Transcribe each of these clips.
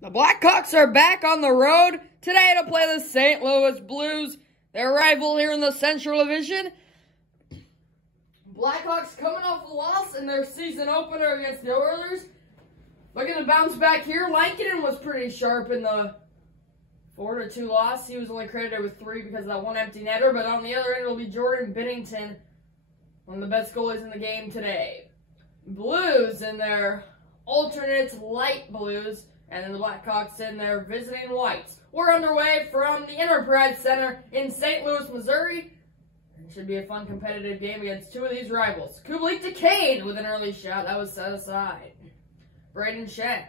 The Blackhawks are back on the road today to play the St. Louis Blues, their rival here in the Central Division. Blackhawks coming off a loss in their season opener against the Oilers. Looking to bounce back here. Lankinen was pretty sharp in the 4-2 loss. He was only credited with 3 because of that one empty netter. But on the other end, it'll be Jordan Binnington, one of the best goalies in the game today. Blues in their alternates light blues, and then the Blackhawks in their visiting whites. We're underway from the Enterprise Center in St. Louis, Missouri. It should be a fun, competitive game against two of these rivals. Kubalik to Kane with an early shot. That was set aside. Braden Shen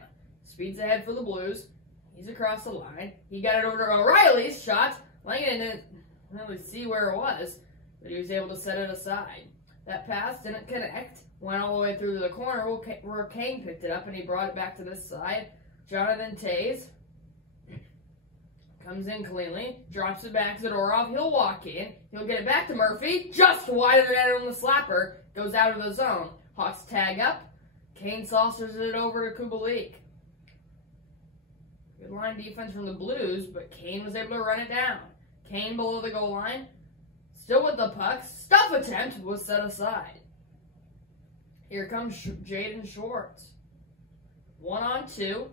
speeds ahead for the Blues. He's across the line. He got it over to O'Reilly's shot. Lankinen didn't really see where it was, but he was able to set it aside. That pass didn't connect. Went all the way through to the corner where Kane picked it up, and he brought it back to this side. Jonathan Toews comes in cleanly, drops it back to Zadorov. He'll walk in. He'll get it back to Murphy. Just wide of the net on the slapper. Goes out of the zone. Hawks tag up. Kane saucers it over to Kubalik. Good line defense from the Blues, but Kane was able to run it down. Kane below the goal line. Still with the puck. Stuff attempt was set aside. Here comes Jaden Schwartz. 1-on-2.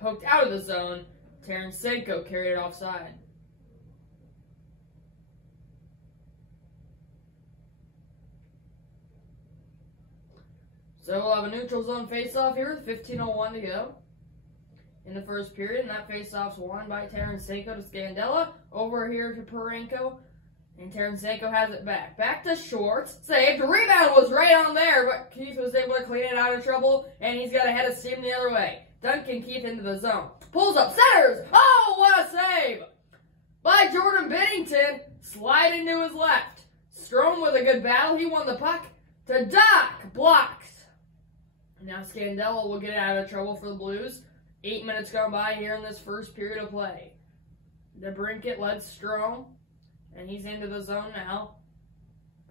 Poked out of the zone. Tarasenko carried it offside. So we'll have a neutral zone faceoff here with 15:01 to go in the first period. And that faceoff's won by Tarasenko to Scandella. Over here to Parenko. And Tarasenko has it back. Back to Schwartz. Saved. The rebound was right on there, but Keith was able to clean it out of trouble. And he's got a head of steam the other way. Duncan Keith into the zone. Pulls up, centers. Oh, what a save by Jordan Binnington. Sliding to his left. Strome with a good battle. He won the puck to Doc. Blocks. Now Scandella will get out of trouble for the Blues. 8 minutes gone by here in this first period of play. DeBrincat led Strome. And he's into the zone now.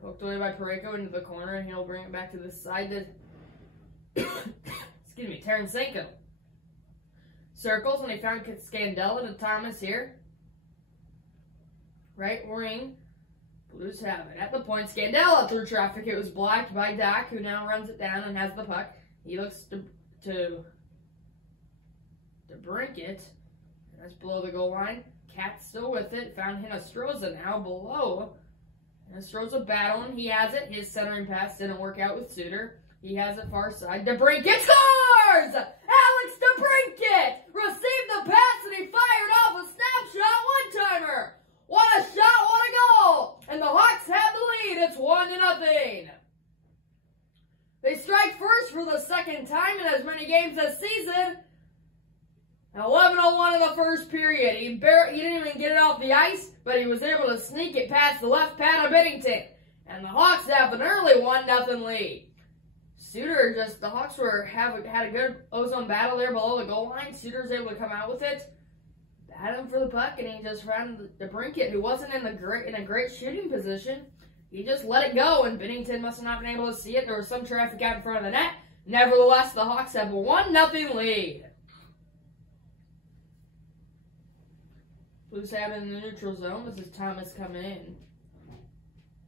Poked away by Pareko into the corner. And he'll bring it back to this side to excuse me, Tarasenko. Circles, and they found Scandella to Thomas here. Right wing. Blues have it. At the point, Scandella through traffic. It was blocked by Doc, who now runs it down and has the puck. He looks to Brinkett. That's below the goal line. Cat's still with it. Found Hinostroza now below. Hinostroza battling. He has it. His centering pass didn't work out with Suter. He has it far side. DeBrincat scores! Alex DeBrincat received the pass and he fired off a snapshot one-timer. What a shot, what a goal! And the Hawks have the lead. It's 1-0. They strike first for the second time in as many games this season. 11:01 in the first period. He didn't even get it off the ice, but he was able to sneak it past the left pad of Binnington. And the Hawks have an early 1-0 lead. Suter the Hawks had a good ozone battle there below the goal line. Suter's able to come out with it, bat him for the puck, and he just found DeBrincat, who wasn't in a great shooting position. He just let it go, and Binnington must have not been able to see it. There was some traffic out in front of the net. Nevertheless, the Hawks have a 1-0 lead. Blues have it in the neutral zone. This is Thomas coming in.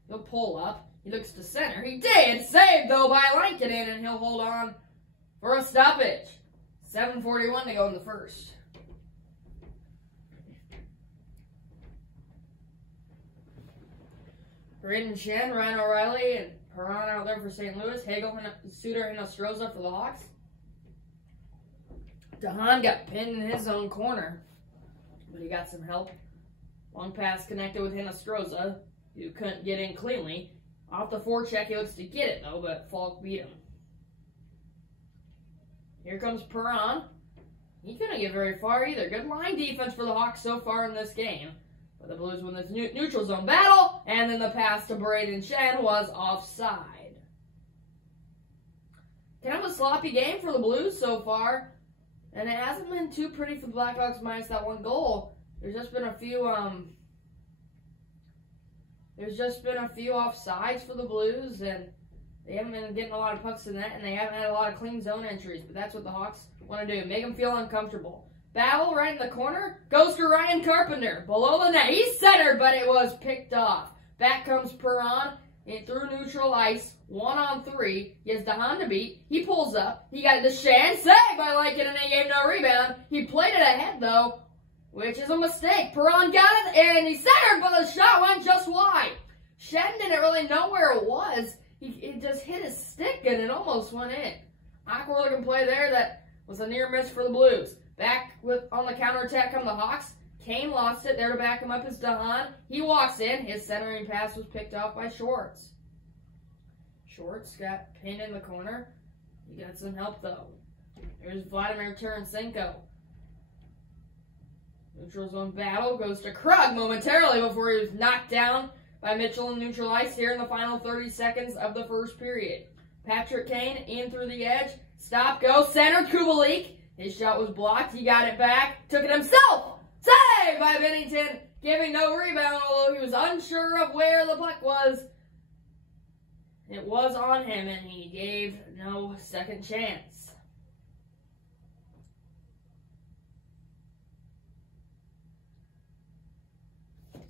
He'll pull up. He looks to center. He did! Saved, though, by Lankinen, and he'll hold on for a stoppage. 7:41 to go in the first. Braden Shen, Ryan O'Reilly, and Perron out there for St. Louis. Hagel, Suter, and Hinostroza for the Hawks. DeHaan got pinned in his own corner, but he got some help. Long pass connected with Hinostroza, who couldn't get in cleanly. Off the forecheck, he looks to get it, though, but Falk beat him. Here comes Perron. He couldn't get very far either. Good line defense for the Hawks so far in this game. But the Blues win this neutral zone battle, and then the pass to Braden Shen was offside. Kind of a sloppy game for the Blues so far, and it hasn't been too pretty for the Blackhawks minus that one goal. There's just been a few offsides for the Blues, and They haven't been getting a lot of pucks in that, and they haven't had a lot of clean zone entries, but that's what the Hawks want to do. Make them feel uncomfortable. Battle right in the corner. Goes to Ryan Carpenter. Below the net. He's centered, but it was picked off. Back comes Perron. And through neutral ice. 1-on-3. He has DeHaan to beat. He pulls up. He got the Shan. Saved by Lincoln, and he gave no rebound. He played it ahead, though, which is a mistake. Perron got it, and he centered, but the shot went just wide. Shen didn't really know where it was. It just hit his stick, and it almost went in. Awkward looking play there. That was a near miss for the Blues. Back on the counterattack come the Hawks. Kane lost it. There to back him up is DeHaan. He walks in. His centering pass was picked off by Schwartz. Schwartz got pinned in the corner. He got some help, though. There's Vladimir Tarasenko. Neutral zone battle goes to Krug momentarily before he was knocked down by Mitchell in neutral ice here in the final 30 seconds of the first period. Patrick Kane in through the edge. Stop, go, center, Kubalik. His shot was blocked. He got it back. Took it himself. Saved by Bennington. Giving no rebound, although he was unsure of where the puck was. It was on him, and he gave no second chance.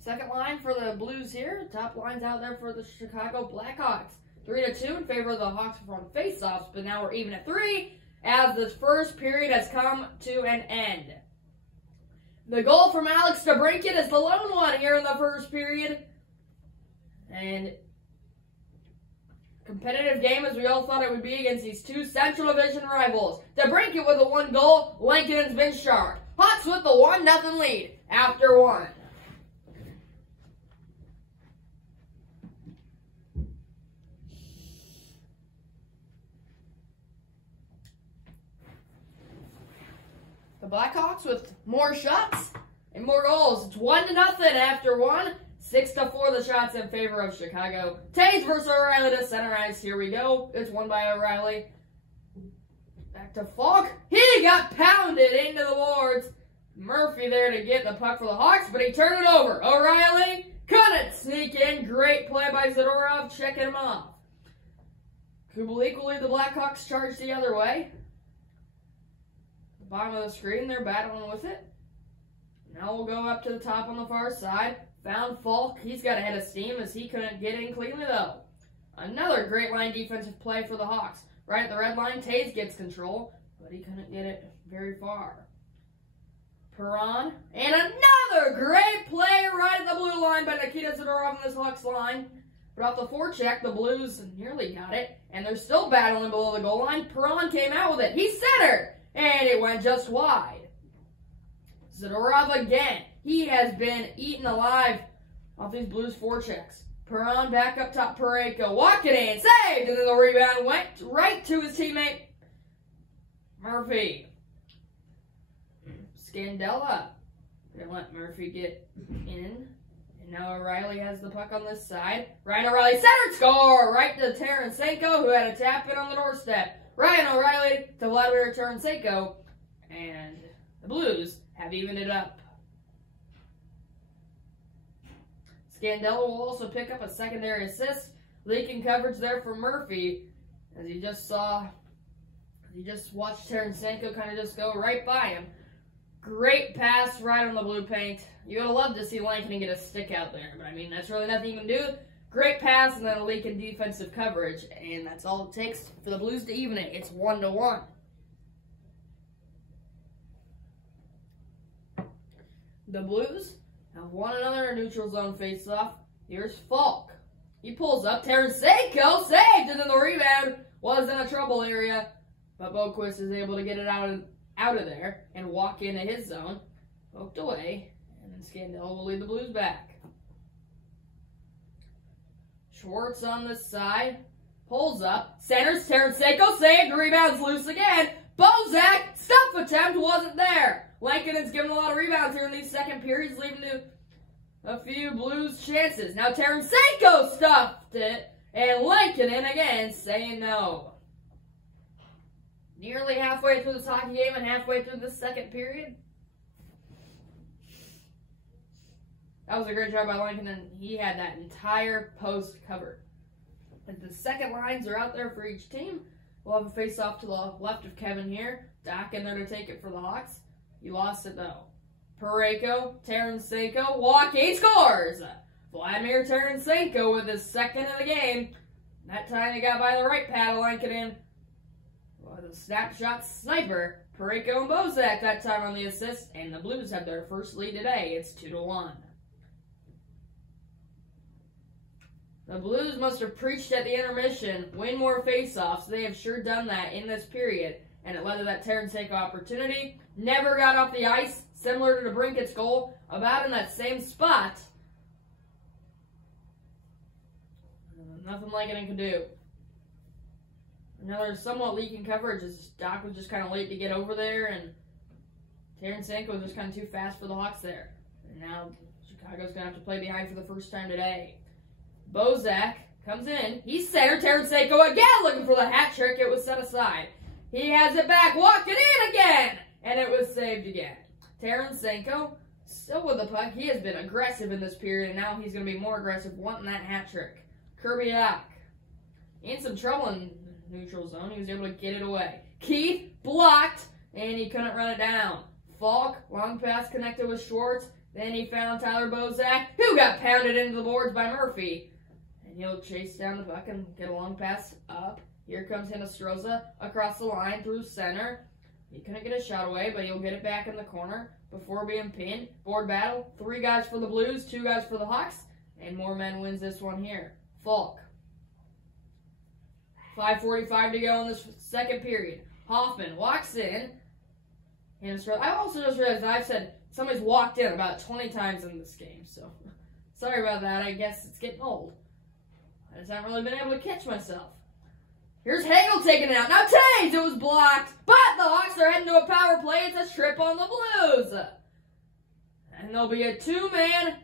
Second line for the Blues here. Top line's out there for the Chicago Blackhawks. 3-2 in favor of the Hawks from faceoffs, but now we're even at 3 as this first period has come to an end. The goal from Alex DeBrincat is the lone one here in the first period. And competitive game as we all thought it would be against these two Central Division rivals. DeBrincat with a 1 goal. Lincoln has been sharp. Hawks with the 1-0 lead after 1. The Blackhawks with more shots and more goals. It's 1-0 after 1. 6-4 the shots in favor of Chicago. Taves versus O'Reilly to center ice. Here we go. It's won by O'Reilly. Back to Falk. He got pounded into the boards. Murphy there to get the puck for the Hawks, but he turned it over. O'Reilly couldn't sneak in. Great play by Zadorov, checking him off. Kubalik will lead the Blackhawks charge the other way. Bottom of the screen, they're battling with it. Now we'll go up to the top on the far side. Found Falk. He's got a head of steam as he couldn't get in cleanly, though. Another great line defensive play for the Hawks. Right at the red line, Taves gets control, but he couldn't get it very far. Perron. And another great play right at the blue line by Nikita Zadorov on this Hawks line. But off the forecheck, the Blues nearly got it, and they're still battling below the goal line. Perron came out with it. He centered! And it went just wide. Zadorov again. He has been eaten alive off these Blues forechecks. Perron back up top. Parayko walked it in. Saved. And then the rebound went right to his teammate, Murphy. Scandella. Gonna let Murphy get in. And now O'Reilly has the puck on this side. Ryan O'Reilly centered. Score! Right to Tarasenko, who had a tap in on the doorstep. Ryan O'Reilly to Vladimir Tarasenko, and the Blues have evened it up. Scandella will also pick up a secondary assist. Leaking coverage there for Murphy, as he just watched Tarasenko kind of just go right by him. Great pass right on the blue paint. You would have loved to see Lincoln get a stick out there, but I mean, that's really nothing you can do. Great pass and then a leak in defensive coverage, and that's all it takes for the Blues to even it. It's 1-1. The Blues have won another neutral zone faceoff. Here's Falk. He pulls up. Tarasenko saved, and then the rebound was in a trouble area, but Boquist is able to get it out of there and walk into his zone. Poked away, and then Scandella will lead the Blues back. Schwartz on the side, pulls up, centers, Tarasenko saved, rebounds loose again. Bozak, stuff attempt wasn't there. Lincoln has given a lot of rebounds here in these second periods, leading to a few Blues chances. Now Tarasenko stuffed it, and Lincoln in again, saying no. Nearly halfway through this hockey game and halfway through this second period. That was a great job by Lincoln, and he had that entire post covered. And the second lines are out there for each team. We'll have a face-off to the left of Kevin here. Doc in there to take it for the Hawks. He lost it, though. Parayko, Tarasenko, walking, scores! Vladimir Tarasenko with his second of the game. That time he got by the right paddle, linking in. Well, the snapshot sniper, Parayko and Bozak that time on the assist, and the Blues have their first lead today. It's 2-1. The Blues must have preached at the intermission, win more faceoffs. They have sure done that in this period, and it led to that Tarasenko opportunity. Never got off the ice, similar to DeBrincat's goal, about in that same spot. Nothing Lankinen could do. Another somewhat leaking coverage as Doc was just kind of late to get over there, and Tarasenko was just kind of too fast for the Hawks there. And now Chicago's going to have to play behind for the first time today. Bozak comes in. He's center. Tarasenko again looking for the hat trick. It was set aside. He has it back. Walked it in again. And it was saved again. Tarasenko still with the puck. He has been aggressive in this period, and now he's going to be more aggressive wanting that hat trick. Kirby Doc in some trouble in neutral zone. He was able to get it away. Keith blocked, and he couldn't run it down. Falk, long pass connected with Schwartz. Then he found Tyler Bozak, who got pounded into the boards by Murphy. And he'll chase down the puck and get a long pass up. Here comes Hinostroza across the line through center. He couldn't get a shot away, but he'll get it back in the corner before being pinned. Board battle. 3 guys for the Blues, 2 guys for the Hawks. And more men wins this one here. Falk. 5:45 to go in this second period. Hoffman walks in. Hinostroza. I also just realized that I've said somebody's walked in about 20 times in this game, so sorry about that. I guess it's getting old. I just haven't really been able to catch myself. Here's Hagel taking it out. Now Taves, it was blocked, but the Hawks are heading to a power play. It's a trip on the Blues. And there'll be a 2-minute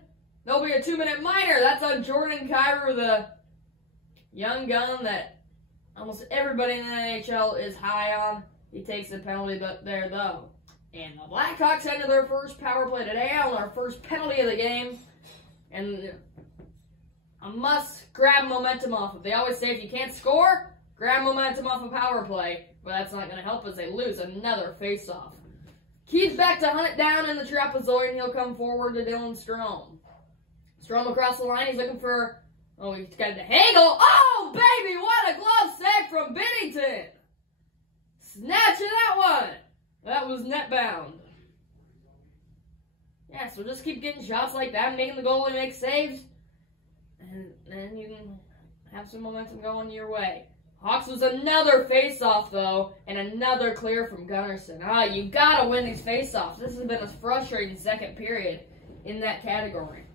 minor. That's on Jordan Kyrou, the young gun that almost everybody in the NHL is high on. He takes the penalty there, though. And the Blackhawks head to their first power play today on our first penalty of the game. And a must grab momentum off of. They always say if you can't score, grab momentum off a power play. But that's not going to help as they lose another face-off. Keith's back to hunt it down in the trapezoid, and he'll come forward to Dylan Strome. Strome across the line. He's looking for... Oh, he's got it to Hagel. Oh, baby, what a glove save from Binnington. Snatching that one. That was net bound. Yeah, so just keep getting shots like that, making the goalie make saves, and then you can have some momentum going your way. Hawks was another face-off, though, and another clear from Gunnarsson. You gotta win these face-offs. This has been a frustrating second period in that category.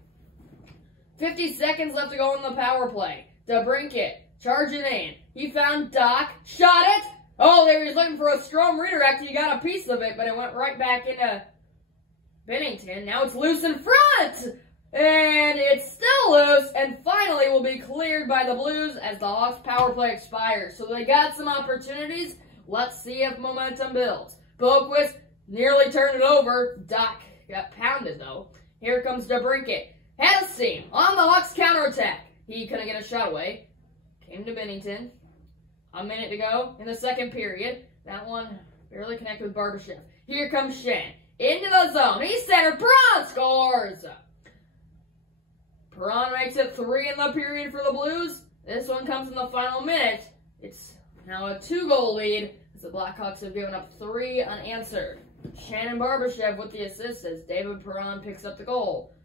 50 seconds left to go in the power play. DeBrincat charging in. He found Doc, shot it. Oh, there he's looking for a Strome redirect. He got a piece of it, but it went right back into Binnington. Now it's loose in front. And it's still loose, and finally will be cleared by the Blues as the Hawks power play expires. So they got some opportunities. Let's see if momentum builds. Boquist nearly turned it over. Doc got pounded, though. Here comes DeBrincat. Had a seam on the Hawks counterattack. He couldn't get a shot away. Came to Binnington. A minute to go in the second period. That one barely connected with Barbashev. Here comes Shen. Into the zone. He's centered. Perron scores. Perron makes it 3 in the period for the Blues. This one comes in the final minute. It's now a 2-goal lead as the Blackhawks have given up 3 unanswered. Shannon Barbashev with the assist as David Perron picks up the goal.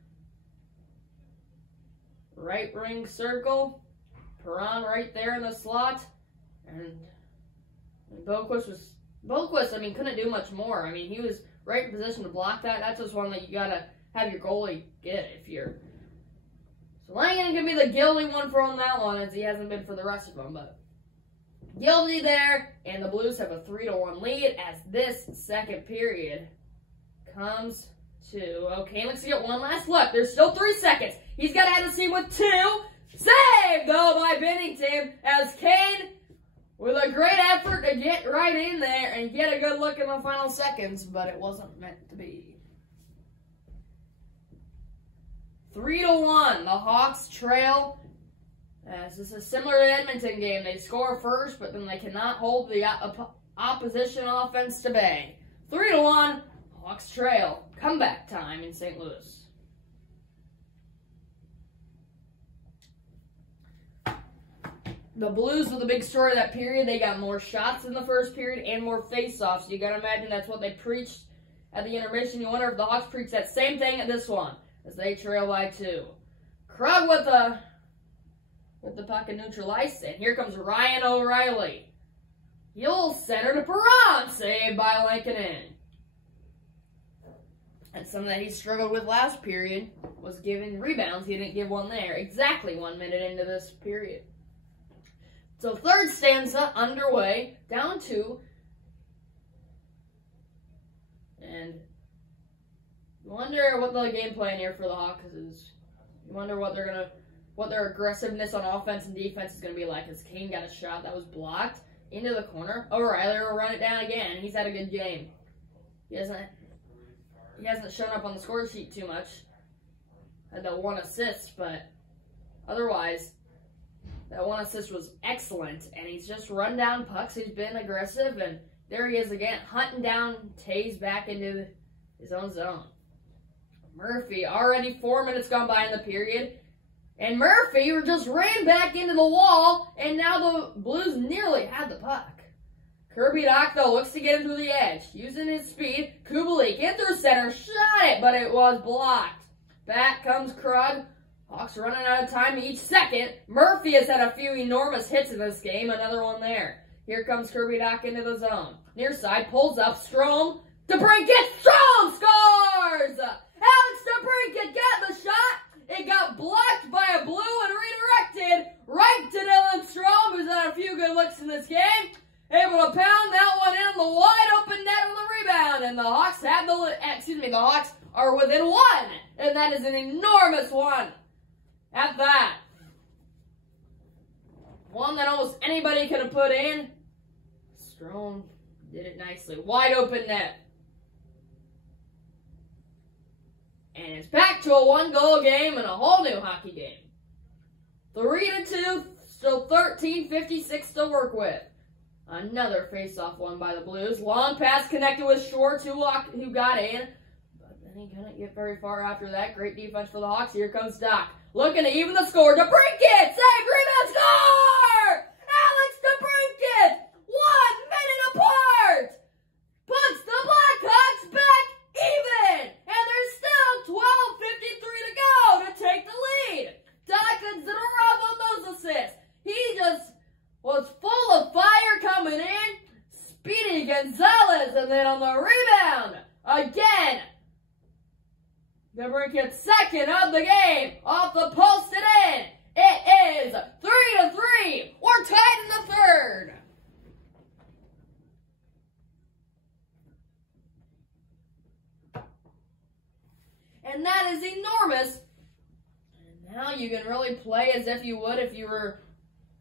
Right ring circle. Perron right there in the slot. And Boquist, couldn't do much more. I mean, he was right in position to block that. That's just one that you gotta have your goalie get if you're... So Lankinen can be the guilty one for on that one, as he hasn't been for the rest of them, but guilty there, and the Blues have a 3-1 lead as this second period comes to... Okay, let's get one last look. There's still 3 seconds. He's got to have the seam with 2. Saved, though, by Binnington, as Kane... with a great effort to get right in there and get a good look in the final seconds, but it wasn't meant to be. 3-1, the Hawks trail As this is similar to the Edmonton game. They score first, but then they cannot hold the opposition offense to bay. 3-1, Hawks trail. Comeback time in St. Louis. The Blues were the big story of that period. They got more shots in the first period and more face-offs. You got to imagine that's what they preached at the intermission. You wonder if the Hawks preach that same thing at this one as they trail by 2. Krug with the puck and neutral ice, and here comes Ryan O'Reilly. He'll center to Perron, saved by Lankinen. And something that he struggled with last period was giving rebounds. He didn't give one there. Exactly 1 minute into this period. So third stanza underway, down 2. And you wonder what the game plan here for the Hawks is. You wonder what their aggressiveness on offense and defense is going to be like. As Kane got a shot that was blocked into the corner. O'Reilly will run it down again. He's had a good game. He hasn't shown up on the score sheet too much. Had that 1 assist, but otherwise, that 1 assist was excellent. And he's just run down pucks. He's been aggressive, and there he is again, hunting down Taves back into his own zone. Murphy, already 4 minutes gone by in the period. And Murphy just ran back into the wall, and now the Blues nearly had the puck. Kirby Dach, though, looks to get him through the edge. Using his speed, Kubalik in through center, shot it, but it was blocked. Back comes Krug. Hawks running out of time each second. Murphy has had a few enormous hits in this game, another one there. Here comes Kirby Dach into the zone. Near side, pulls up, Strome. DeBrincat, Strome scores! Alex DeBrincat got the shot. It got blocked by a blue and redirected right to Dylan Strome, who's had a few good looks in this game. Able to pound that one in the wide open net on the rebound, and the Hawks have the Hawks are within 1, and that is an enormous one. At that, one that almost anybody could have put in. Strome did it nicely, wide open net. And it's back to a 1-goal game and a whole new hockey game. 3-2, still 13:56 to work with. Another face-off won by the Blues. Long pass connected with Schwartz, who got in. But then he couldn't get very far after that. Great defense for the Hawks. Here comes Dach. Looking to even the score. DeBrincat! Save! Rebound! Score! Alex DeBrincat! 1 minute apart! Puts the Blackhawks back even! And there's still 12:53 to go to take the lead. Dach and Zadorov on those assists. He just was full of fire coming in. Speedy Gonzalez, and then on the rebound, again, DeBrincat's second of the game, off the post and in. It is 3-3. We're tied in the third. And that is enormous. And now you can really play as if you would if you were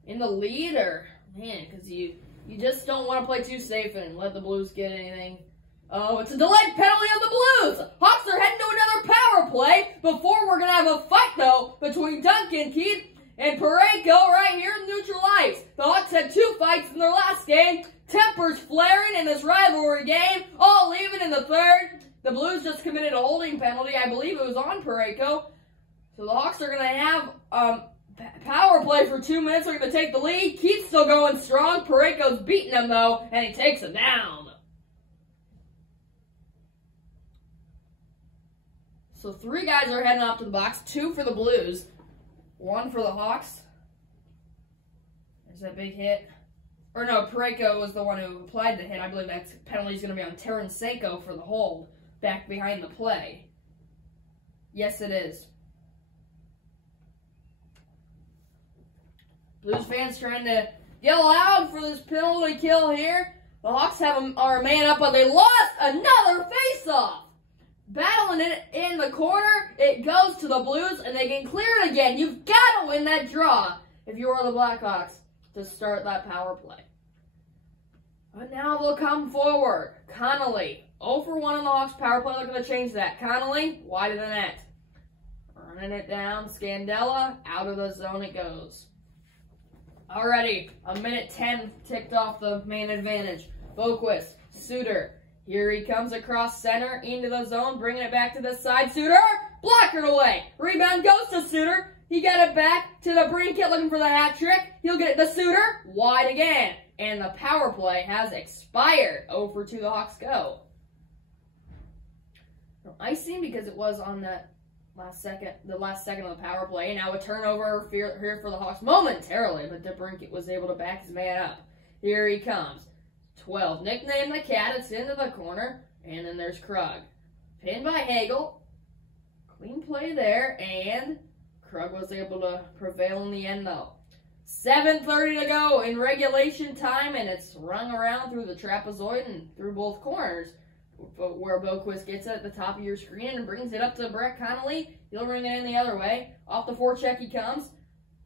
in the lead, or, man, because you just don't want to play too safe and let the Blues get anything. Oh, it's a delayed penalty on the Blues. Hawks are heading to another power play before we're going to have a fight, though, between Duncan Keith and Parayko right here in neutral ice. The Hawks had 2 fights in their last game. Tempers flaring in this rivalry game, all leaving in the third. The Blues just committed a holding penalty. I believe it was on Parayko. So the Hawks are going to have power play for 2 minutes. They're going to take the lead. Keith's still going strong. Parayko's beating him, though, and he takes him down. So 3 guys are heading off to the box. 2 for the Blues. 1 for the Hawks. There's that big hit. Or no, Parayko was the one who applied the hit. I believe that penalty is going to be on Tarasenko for the hold back behind the play. Yes, it is. Blues fans trying to yell out for this penalty kill here. The Hawks are a man up, but they lost another face-off. Battling it in the corner, it goes to the Blues, and they can clear it again. You've got to win that draw if you are the Blackhawks to start that power play. But now they'll come forward. Connolly, 0 for 1 in the Hawks power play. They're going to change that. Connolly, wide of the net. Running it down. Scandella, out of the zone it goes. Already, a minute 10 ticked off the main advantage. Boquist, Suter. Here he comes across center into the zone, bringing it back to the side. Suter, blockered away. Rebound goes to Suter. He got it back to the Brinkett looking for the hat trick. He'll get it to Suter, wide again. And the power play has expired. 0 for 2, the Hawks go. Icing because it was on that the last second of the power play. Now a turnover here for the Hawks momentarily, but DeBrincat was able to back his man up. Here he comes. 12. Nicknamed the Cat. It's into the corner. And then there's Krug. Pinned by Hagel. Clean play there. And Krug was able to prevail in the end, though. 7:30 to go in regulation time, and it's rung around through the trapezoid and through both corners, where Boquist gets it at the top of your screen and brings it up to Brett Connolly. He'll bring it in the other way. Off the forecheck he comes.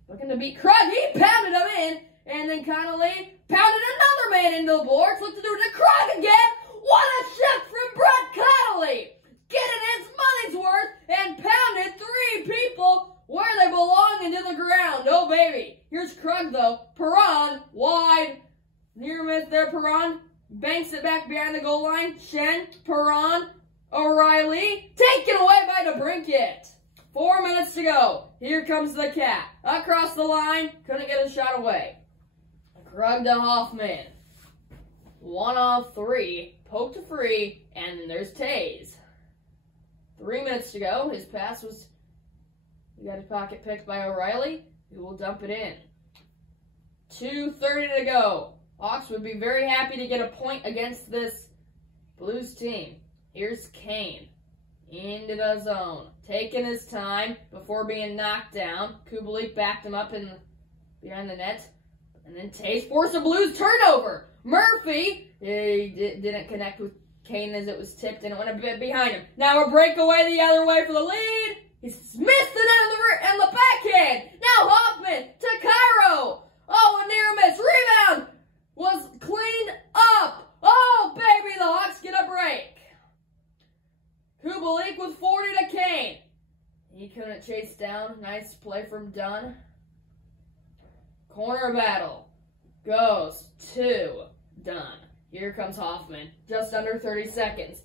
Looking to beat Krug. He pounded him in, and then Connolly pounded another man into the boards. Looked to do it to Krug again. What a shift from Brett Connolly! Getting his money's worth and pounded 3 people where they belong into the ground. Oh, baby. Here's Krug, though. Perron, wide. Near miss there, Perron. Banks it back behind the goal line. Shen, Perron, O'Reilly. Taken away by DeBrincat. 4 minutes to go. Here comes the Cat. Across the line. Couldn't get a shot away. Krug to Hoffman. 1 off 3. Poked to free. And then there's Taze. 3 minutes to go. His pass was... He got his pocket picked by O'Reilly. He will dump it in. 2:30 to go. Hawks would be very happy to get a point against this Blues team. Here's Kane. Into the zone. Taking his time before being knocked down. Kubalik backed him up behind the net. And then Taze forced a Blues turnover. Murphy, he didn't connect with Kane as it was tipped, and it went a bit behind him. Now a breakaway the other way for the lead. He's missed the net and the backhand. Now Hoffman to Cairo. Oh, a near miss. Rebound was cleaned up. Oh, baby, the Hawks get a break. Kubalik with 40 to Kane. He couldn't chase down. Nice play from Dunn. Corner battle goes to Dunn. Here comes Hoffman. Just under 30 seconds.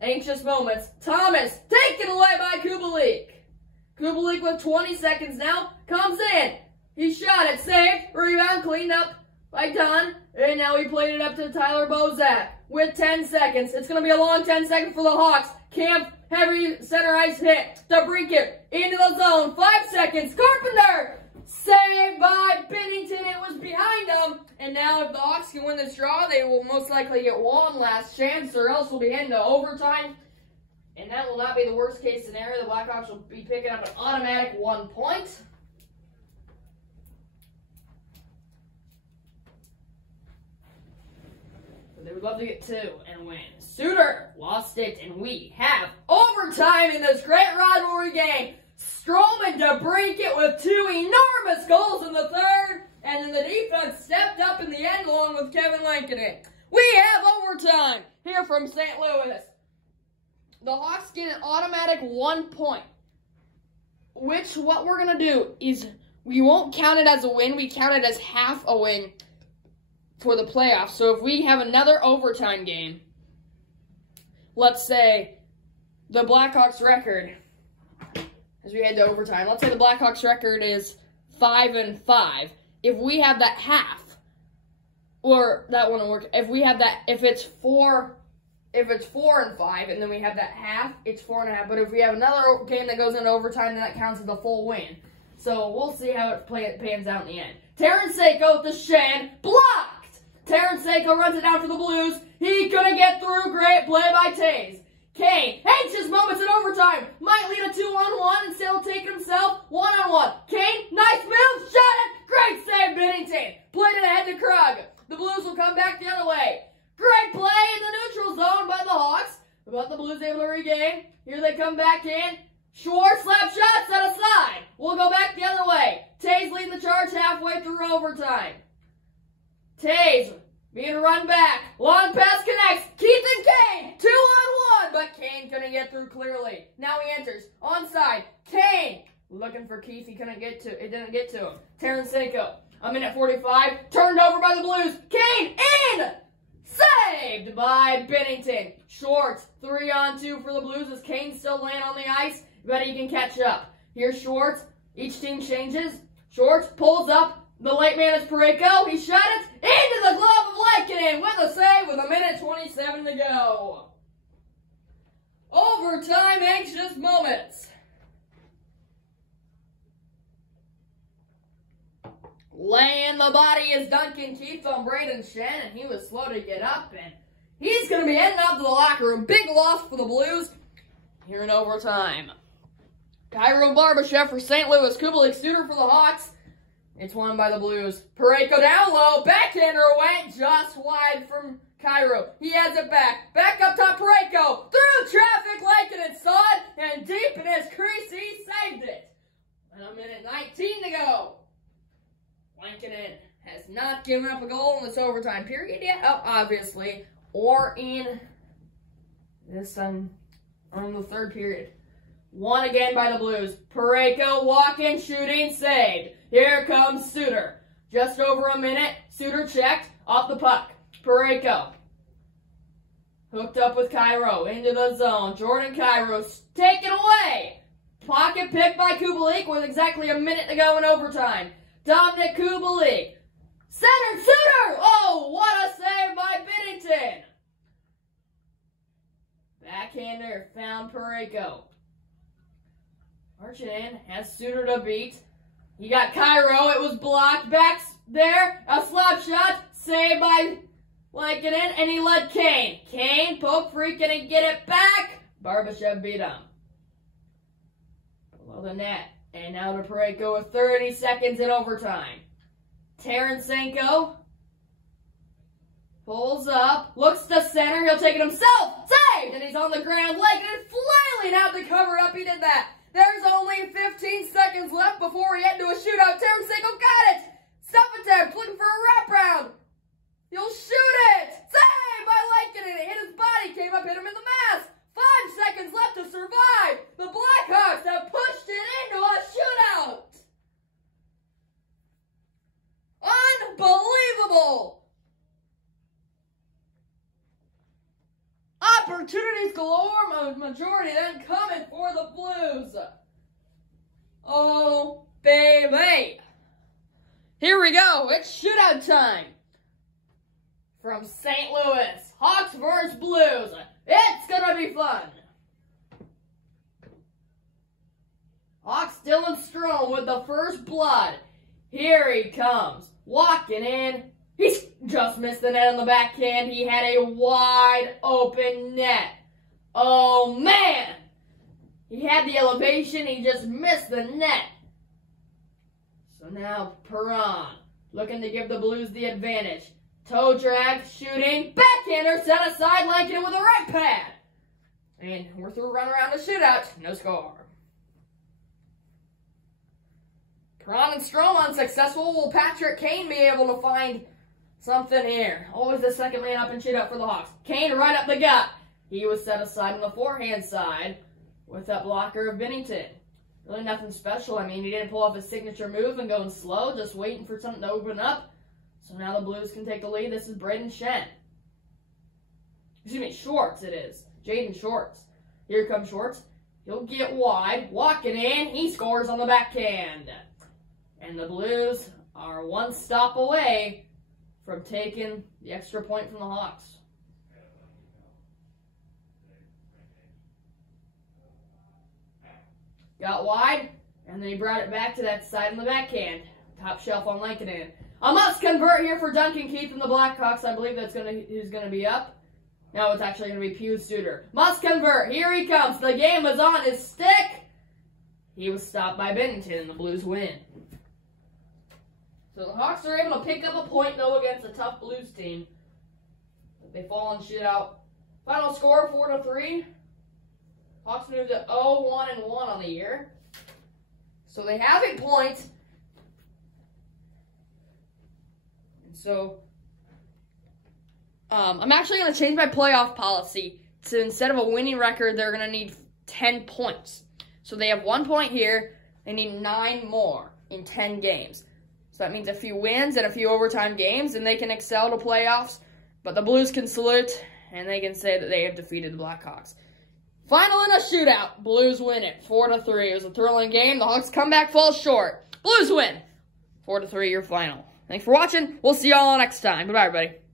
Anxious moments. Thomas taken away by Kubalik. Kubalik with 20 seconds now. Comes in. He shot it. Saved. Rebound cleaned up by Dunn. And now he played it up to Tyler Bozak with 10 seconds. It's going to be a long 10 seconds for the Hawks. Camp, heavy center ice hit. DeBrincat into the zone. 5 seconds. Carpenter. Saved by Bennington. It was behind them. And now if the Hawks can win this draw, they will most likely get one last chance, or else we'll be into overtime. And that will not be the worst case scenario. The Blackhawks will be picking up an automatic 1 point. They would love to get 2 and win. Suter lost it, and we have overtime in this great rivalry game. Stroman DeBrincat with 2 enormous goals in the third, and then the defense stepped up in the end along with Kevin Lankinen. We have overtime here from St. Louis. The Hawks get an automatic 1 point, which what we're going to do is we won't count it as a win. We count it as half a win for the playoffs. So if we have another overtime game, let's say the Blackhawks record, as we head to overtime, let's say the Blackhawks record is 5-5. If we have that half, or that wouldn't work. If we have that, if it's 4-5, and then we have that half, it's 4.5. But if we have another game that goes into overtime, then that counts as a full win. So we'll see how it pans out in the end. Terrence Seiko with the Shen, blocked. Terrence Seiko runs it down for the Blues. He couldn't get through. Great play by Taze. Kane, anxious moments in overtime. Might lead a 2-on-1 and still take it himself. 1-on-1. Kane, nice move, shot it. Great save, Bennington. Played it ahead to Krug. The Blues will come back the other way. Great play in the neutral zone by the Hawks. But the Blues able to regain. Here they come back in. Schwartz slap shot set aside. We'll go back the other way. Taze leading the charge halfway through overtime. Taze being run back. Long pass connects. Keith and Kane. 2-on-1. But Kane couldn't get through clearly. Now he enters. Onside. Kane looking for Keith. He couldn't get to. It didn't get to him. Terrence Seiko A minute 45. Turned over by the Blues. Kane in! Saved by Binnington. Schwartz, 3-on-2 for the Blues as Kane still laying on the ice. Bet he can catch up. Here's Schwartz. Each team changes. Schwartz pulls up. The late man is Parayko. He shot it into the glove of Lankinen with a save with a minute 27 to go. Overtime anxious moments. Laying the body is Duncan Keith on Braden Shen, and he was slow to get up, and he's going to be heading up to the locker room. Big loss for the Blues here in overtime. Kyrou Barbashev for St. Louis. Kubalik Suter for the Hawks. It's won by the Blues. Parayko down low. Backhander went just wide from Kyrou. He has it back. Back up top, Parayko. Through traffic, Lankinen saw it, and deep in his crease, he saved it. And a minute 19 to go. Lankinen has not given up a goal in this overtime period yet. Oh, obviously. Or in this on the third period. Won again by the Blues. Parayko walking, shooting, saved. Here comes Suter. Just over a minute. Suter checked. Off the puck. Parayko. Hooked up with Kyrou. Into the zone. Jordan Kyrou taken away. Pocket picked by Kubalik with exactly a minute to go in overtime. Dominic Kubalik. Centered Suter! Oh, what a save by Binnington. Backhander found Parayko. Marching in, has Suter to beat. He got Kyrou, it was blocked. Back there, a slap shot, saved by Lankinen, and he led Kane. Kane, poke free, gonna get it back. Barbashev beat him. Below the net, and now to Parayko with 30 seconds in overtime. Tarasenko pulls up, looks to center, he'll take it himself, saved, and he's on the ground. Lankinen flailing out to cover up, he did that. There's only 15 seconds left before he head to a shootout. Tarasenko got it! Stop attempt, looking for a wraparound. He'll shoot it! Saved by Lankinen. It hit his body, came up, hit him in the mask. 5 seconds left to survive. The Blackhawks have pushed it into a shootout. Unbelievable! Opportunities galore, majority then coming for the Blues. Oh, baby. Here we go. It's shootout time. From St. Louis, Hawks versus Blues. It's going to be fun. Hawks Dylan Strome with the first blood. Here he comes. Walking in. He's just missed the net on the backhand. He had a wide open net. Oh, man. He had the elevation. He just missed the net. So now Perron looking to give the Blues the advantage. Toe drag, shooting. Backhander set aside. Lankinen with a right pad. And we're through run around the shootout. No score. Perron and Strome unsuccessful. Will Patrick Kane be able to find something here? Always the second man up and shootout for the Hawks. Kane right up the gut. He was set aside on the forehand side with that blocker of Binnington. Really nothing special. I mean, he didn't pull off his signature move and going slow, just waiting for something to open up. So now the Blues can take the lead. This is Braden Shen. Excuse me, Schwartz it is. Jaden Schwartz. Here comes Schwartz. He'll get wide. Walking in. He scores on the backhand. And the Blues are one stop away from taking the extra point from the Hawks. Got wide, and then he brought it back to that side on the backhand. Top shelf on Lankinen. A must convert here for Duncan Keith and the Blackhawks. I believe that's who's gonna be up. No, it's actually gonna be Pius Suter. Must convert. Here he comes. The game was on his stick. He was stopped by Binnington, and the Blues win. So the Hawks are able to pick up a point, though, against a tough Blues team. They fall in shootout. Final score, 4-3. Hawks moved to 0-1-1 on the year. So they have a point. And so, I'm actually going to change my playoff policy to instead of a winning record, they're going to need 10 points. So they have 1 point here. They need 9 more in 10 games. So that means a few wins and a few overtime games, and they can excel to playoffs. But the Blues can salute, and they can say that they have defeated the Blackhawks. Final in a shootout. Blues win it 4-3. It was a thrilling game. The Hawks comeback falls short. Blues win 4-3, your final. Thanks for watching. We'll see y'all next time. Goodbye, everybody.